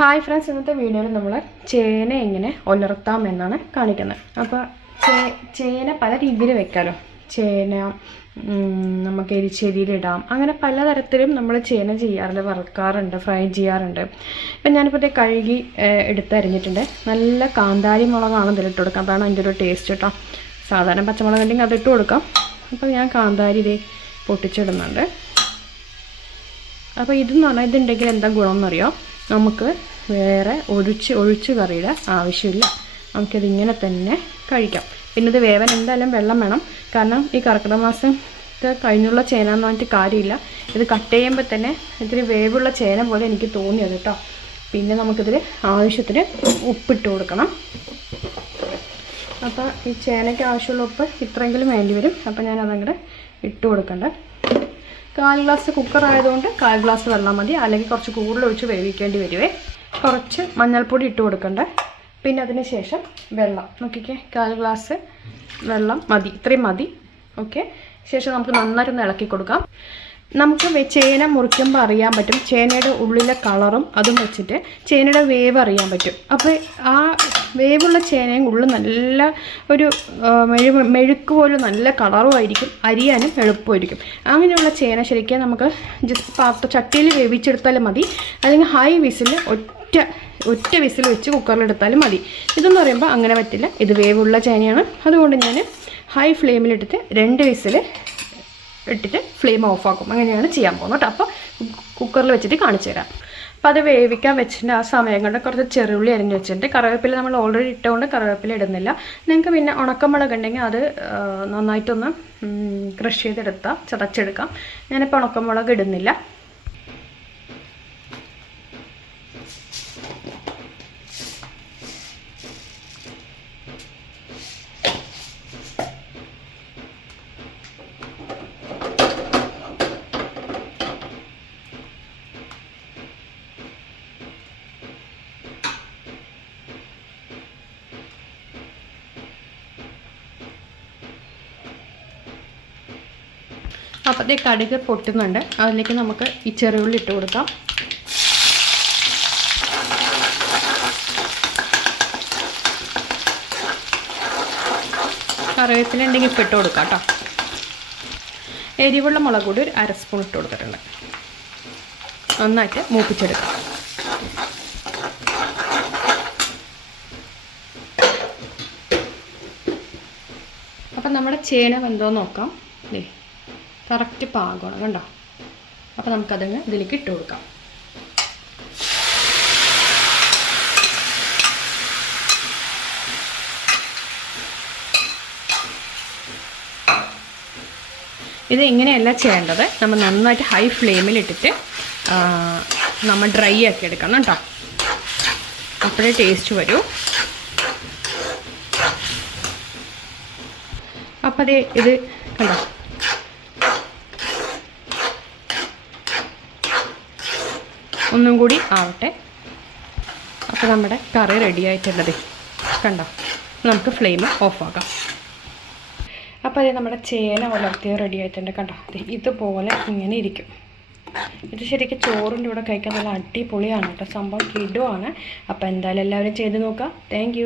Hi friends ഇന്നത്തെ വീഡിയോയിൽ നമ്മൾ ചേന എങ്ങനെ ഉലർത്താം എന്നാണ് കാണിക്കുന്നത്. അപ്പോൾ ചേ ചേന പല രീതിയിൽ വെക്കാമല്ലോ ചേന നമുക്ക് എരിശ്ശേരിയിലിടാം അങ്ങനെ പലതരത്തിലും നമ്മൾ ചേന ചെയ്യാറുണ്ട് വറുക്കാറുണ്ട് ഫ്രൈ ചെയ്യാറുണ്ട്. ഇപ്പം ഞാനിപ്പോൾ ഇതേ കഴുകി എടുത്ത് എടുത്തരിഞ്ഞിട്ടുണ്ട് നല്ല കാന്താരി മുളകാണ് ഇതിലിട്ട് കൊടുക്കാം അതാണ് അതിന്റെ ഒരു ടേസ്റ്റ് കേട്ടോ സാധാരണ പച്ചമുളക് ഉണ്ടെങ്കിൽ അതിട്ട് കൊടുക്കാം. അപ്പോൾ ഞാൻ കാന്താരി ഇതേ പൊട്ടിച്ചിടുന്നുണ്ട്. അപ്പോൾ ഇതെന്ന് പറഞ്ഞാൽ ഇതുണ്ടെങ്കിൽ എന്താ ഗുണം എന്നറിയോ? നമുക്ക് വേറെ ഒഴിച്ച് ഒഴിച്ച് കറിയുടെ ആവശ്യമില്ല. നമുക്കിത് ഇങ്ങനെ തന്നെ കഴിക്കാം. പിന്നെ ഇത് വേവൻ എന്തായാലും വെള്ളം വേണം. കാരണം ഈ കർക്കിടക മാസത്തെ കഴിഞ്ഞുള്ള ചേന എന്ന് പറഞ്ഞിട്ട് കാര്യമില്ല. ഇത് കട്ട് ചെയ്യുമ്പോൾ തന്നെ ഇത്തിരി വേവുള്ള ചേന പോലെ എനിക്ക് തോന്നിയത് കേട്ടോ പിന്നെ നമുക്കിതിൽ ആവശ്യത്തിന് ഉപ്പിട്ട് കൊടുക്കണം. അപ്പോൾ ഈ ചേനയ്ക്ക് ആവശ്യമുള്ള ഉപ്പ് ഇത്രയെങ്കിലും വേണ്ടി വരും. അപ്പോൾ ഞാൻ അതങ്ങോട്ട് ഇട്ട് കൊടുക്കണ്ടേ. കാൽ ഗ്ലാസ് കുക്കർ ആയതുകൊണ്ട് കാൽ ഗ്ലാസ് വെള്ളം മതി. അല്ലെങ്കിൽ കുറച്ച് കൂടുതൽ ഒഴിച്ച് വേവിക്കേണ്ടി വരുവേ. കുറച്ച് മഞ്ഞൾപ്പൊടി ഇട്ട് കൊടുക്കണ്ടേ. പിന്നെ അതിന് ശേഷം വെള്ളം. നോക്കിക്കേ കാൽ ഗ്ലാസ് വെള്ളം മതി. ഇത്രയും മതി. ഓക്കെ. ശേഷം നമുക്ക് നന്നായിട്ടൊന്ന് ഇളക്കി കൊടുക്കാം. നമുക്ക് ചേന മുറിക്കുമ്പോൾ അറിയാൻ പറ്റും. ചേനയുടെ ഉള്ളിലെ കളറും അതും വെച്ചിട്ട് ചേനയുടെ വേവ് അറിയാൻ പറ്റും. അപ്പോൾ ആ വേവുള്ള ചേനയും ഉള്ളും. നല്ല ഒരു മെഴു മെഴുക്ക് പോലെ നല്ല കളറും ആയിരിക്കും. അരിയാനും എളുപ്പമായിരിക്കും. അങ്ങനെയുള്ള ചേന ശരിക്കും നമുക്ക് ജസ്റ്റ് പാത്ര ചട്ടിയിൽ വേവിച്ചെടുത്താലും മതി. അല്ലെങ്കിൽ ഹൈ വിസിൽ ഒറ്റ ഒറ്റ വിസിൽ വെച്ച് കുക്കറിലെടുത്താലും മതി. ഇതെന്ന് പറയുമ്പോൾ അങ്ങനെ പറ്റില്ല. ഇത് വേവുള്ള ചേനയാണ്. അതുകൊണ്ട് ഞാൻ ഹൈ ഫ്ലെയിമിലിട്ടിട്ട് രണ്ട് വിസിൽ ഇട്ടിട്ട് ഫ്ലെയിം ഓഫാക്കും അങ്ങനെയാണ് ചെയ്യാൻ പോകുന്നത് കേട്ടോ. അപ്പോൾ കുക്കറിൽ വെച്ചിട്ട് കാണിച്ചു തരാം. അപ്പോൾ അത് വേവിക്കാൻ വെച്ചിട്ട് ആ സമയം കൊണ്ട് കുറച്ച് ചെറുള്ളി അരിഞ്ഞ് വെച്ചിട്ടുണ്ട്. കറിവേപ്പില നമ്മൾ ഓൾറെഡി ഇട്ടുകൊണ്ട് കറിവേപ്പില ഇടുന്നില്ല. നിങ്ങൾക്ക് പിന്നെ ഉണക്കമുളക് ഉണ്ടെങ്കിൽ അത് നന്നായിട്ടൊന്ന് ക്രഷ് ചെയ്തെടുത്താൽ ചതച്ചെടുക്കാം. ഞാനിപ്പോൾ ഉണക്കമുളക് ഇടുന്നില്ല. അപ്പോഴത്തെ കടുക് പൊട്ടുന്നുണ്ട്. അതിലേക്ക് നമുക്ക് ഈ ചെറുള്ളി ഇട്ട് കൊടുക്കാം. കറിവേപ്പില ഉണ്ടെങ്കിൽ ഇപ്പം ഇട്ട് കൊടുക്കാം കേട്ടോ എരിവുള്ള മുളക് കൂടി ഒരു അര സ്പൂൺ ഇട്ട് കൊടുത്തിട്ടുണ്ട്. നന്നായിട്ട് മൂപ്പിച്ചെടുക്കാം. അപ്പം നമ്മുടെ ചേന വെന്തോ നോക്കാം. ദേ. കറക്റ്റ് പാകമാണ് കണ്ടോ? അപ്പോൾ നമുക്കതങ്ങ് ഇതിലേക്ക് ഇട്ട് കൊടുക്കാം. ഇത് ഇങ്ങനെയല്ല ചെയ്യേണ്ടത്. നമ്മൾ നന്നായിട്ട് ഹൈ ഫ്ലെയിമിൽ ഇട്ടിട്ട് നമ്മൾ ഡ്രൈ ആക്കി എടുക്കണം കേട്ടോ അപ്പോഴേ ടേസ്റ്റ് വരൂ. അപ്പം അത് ഇത് കണ്ടോ? ഒന്നും കൂടി ആവട്ടെ. അപ്പോൾ നമ്മുടെ കറി റെഡി ആയിട്ടുള്ളത് കണ്ടോ? നമുക്ക് ഫ്ലെയിം ഓഫാക്കാം അപ്പോൾ അതേ നമ്മുടെ ചേന വളർത്തിയ റെഡി ആയിട്ടുണ്ട് കണ്ടോ? ഇതുപോലെ ഇങ്ങനെ ഇരിക്കും. ഇത് ശരിക്കും ചോറിന്റെ കൂടെ കഴിക്കാൻ നല്ല അടിപൊളിയാണ് കേട്ടോ. സംഭവം കിടുവാണ്. അപ്പോൾ എന്തായാലും എല്ലാവരും ചെയ്ത് നോക്കാം. താങ്ക്